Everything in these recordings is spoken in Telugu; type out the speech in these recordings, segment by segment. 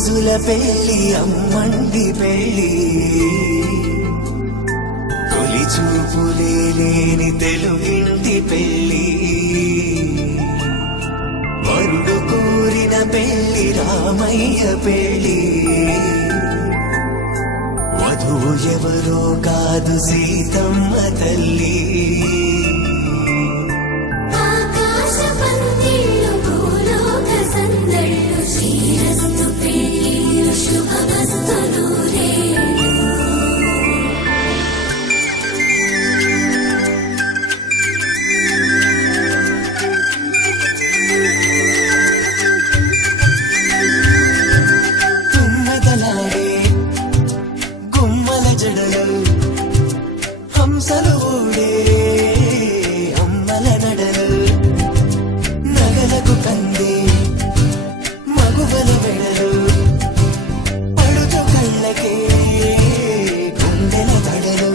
రోజుల పెళ్లి అమ్మండి పెళ్లి తొలి చూపులే లేని తెలుగింటి పెళ్లి వరుడు కోరిన పెళ్లి రామయ్య పెళ్లి వధువు ఎవరో కాదు సీతమ్మ తల్లి హంసలు ఊడే అమ్మల నడలు నగలకు కంది మగువల వెడలు పడుచు కళ్ళకే గుండెల తడలు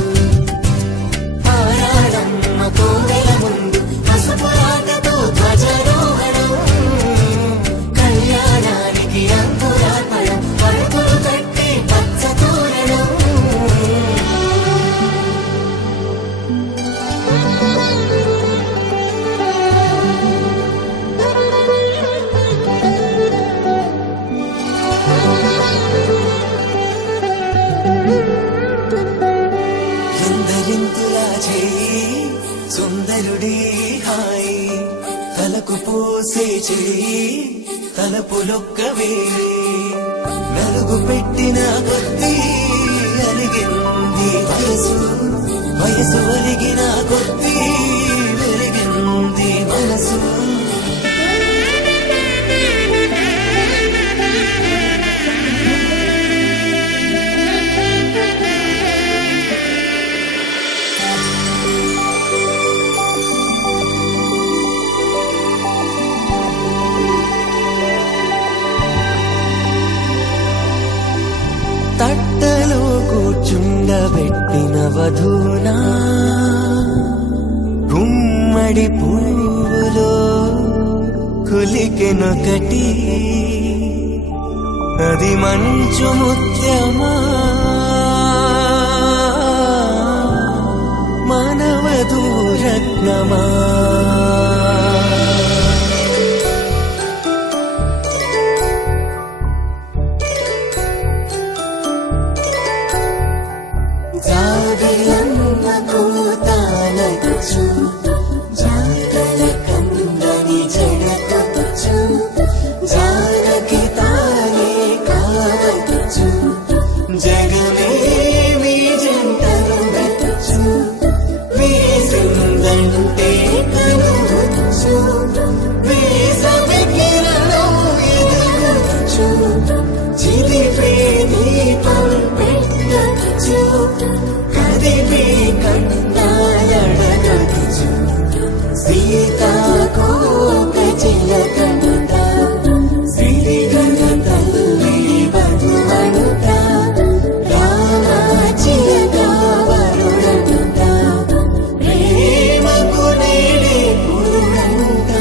ఆరాడమ్మ కోవెల ముందు పసుపురాటతో ధ్వజారోహణం కళ్యాణానికి అంకురార్పణం పడుకులు కట్టి పచ్చ తోరణం ఎందరింతులా చేయి సుందరుడి హాయి తలకు పోసే చేయి తలపులొక్కవే నలుగు పెట్టిన కొద్దీ అలిగింది వయసు వయసు ఒలిగిన కొద్దీ వెలిగింది మనసు తట్టలో కూర్చుండబెట్టిన వధూనా గుమ్మడి పువ్వులో కులికెనొకటి అది మంచు ముత్యమా మానవధూరత్నమా జాగలమ్మ కోతాలచ్చు జాగల కందని జడకచ్చు జాగకి తానే కావచ్చు జగమే మీ జంటలు గచ్చు వేసిందంటే కనువచ్చు వేసవి కిరణం ఎదుగచ్చు చిలిపే దీపం పెట్టచ్చు కదిపే కన్నాలడగచ్చు సీతాకోక చిలకనుట సిరిగన తల్లి బతువనుట రామాచిలక వరుడనుట ప్రేమకు నేడే పురుడనుట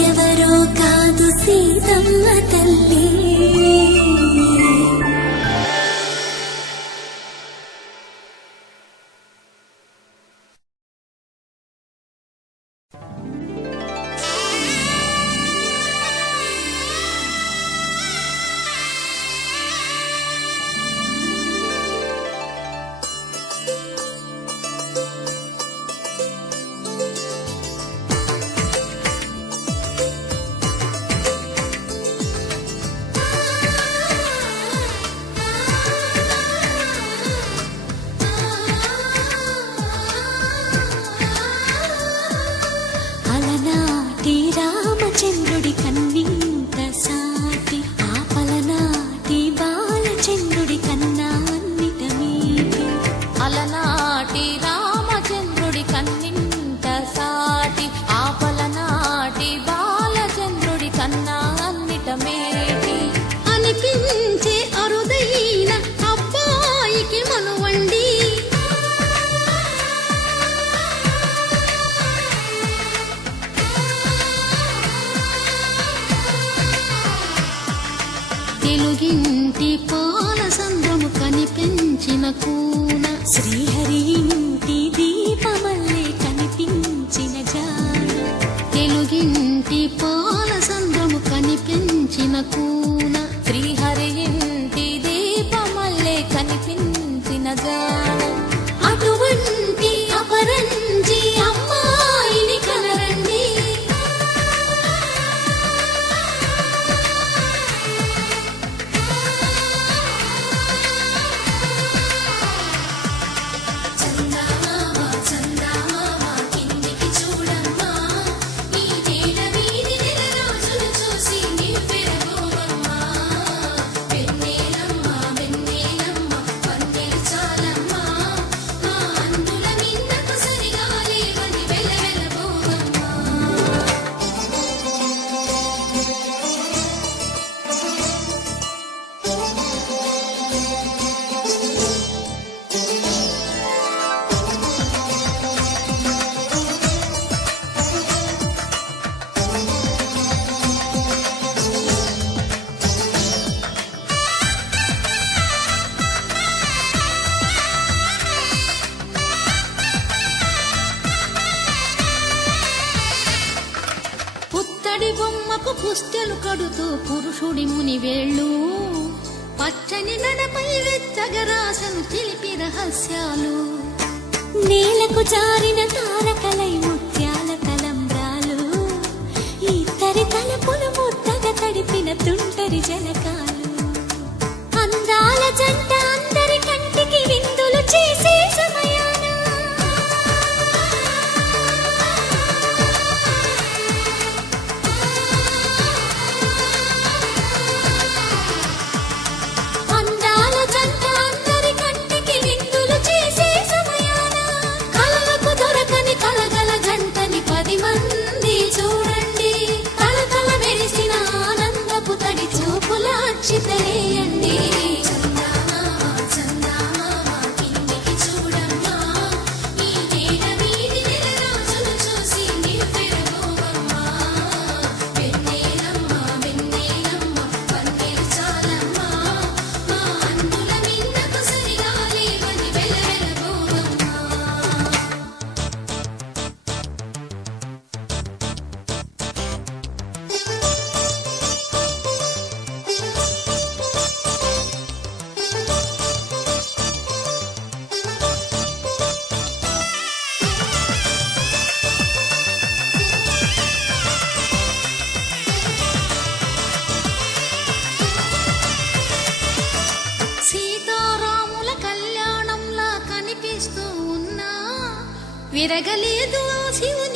ఎవరో కాదు సీతమ్మ తల్లి కనిపించిన కూన, శ్రీహరి ఇంటి దీపమల్లే కనిపించిన జాన, తెలుగింటి పాల సంద్రము కనిపించిన కూన, శ్రీహరి ఇంటి దీపమల్లే కనిపించిన జాన, అటువంటి అపరంజి అమ్మాయిని కనరండి. చందమామ చందమామ కిందికి చూడమ్మా, ఈ నేల వీధి నెల రోజులు చూసి నివ్వెరపోవమ్మా. వెన్నెలమ్మ వెన్నెలమ్మ వన్నెలు చాలమ్మా, మా అందుల నిన్నకు సరిగా లేవని వెలవెలబోవమ్మా. పుత్తడి బొమ్మకు పుస్తెలు కడుతూ పురుషుడి ముని వేళ్ళు, పచ్చని నడపై వెచ్చగరాసను చిలిపి రహస్యాలు, నేలకు జారిన తారకలై ముత్యాల తలంబ్రాలు, ఇద్దరి తలపులు ముద్దగా తడిపిన తుంటరి జలకాలు, అందాల జంట అందరి కంటికి విందులు చేసే సమయాన, అందాల జంట అందరి కంటికి విందులు చేసే సమయాన, కలలకు దొరకని కలగల జంటని 10 మంది చూడండి, తలతల మెరిసిన ఆనందపు తడి చూపుల అచ్చితలేయండి. చందమామ చందమామ కిందికి చూడమ్మా, ఈ నేల వీధి నెల రోజులు చూసి నివ్వెరపోవమ్మా. వెన్నెలమ్మ వెన్నెలమ్మ వన్నెలు చాలమ్మా, మా అందుల నిన్నకు సరిగా లేవని వెలవెలబోవమ్మా. సీతారాముల కళ్యాణంలా కనిపిస్తూ ఉన్నా, విరగలేదు ఆ శివుని